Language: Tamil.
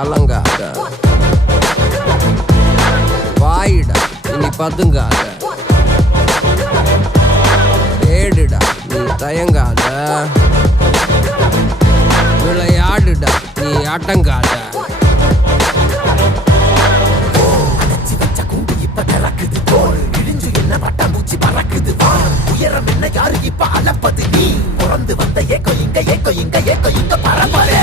கலங்காத, வாயிடா இனி பதுங்காத, ஏடுடா நீ தயங்காத, விளையாடுடா நீ ஆட்டங்காத. உயரம் என்ன யாரு இப்ப அளப்பது நீ பிறந்து வந்த ஏக்கோ இங்க ஏக்கோ இங்க ஏக்கோ இங்க பரம்பரை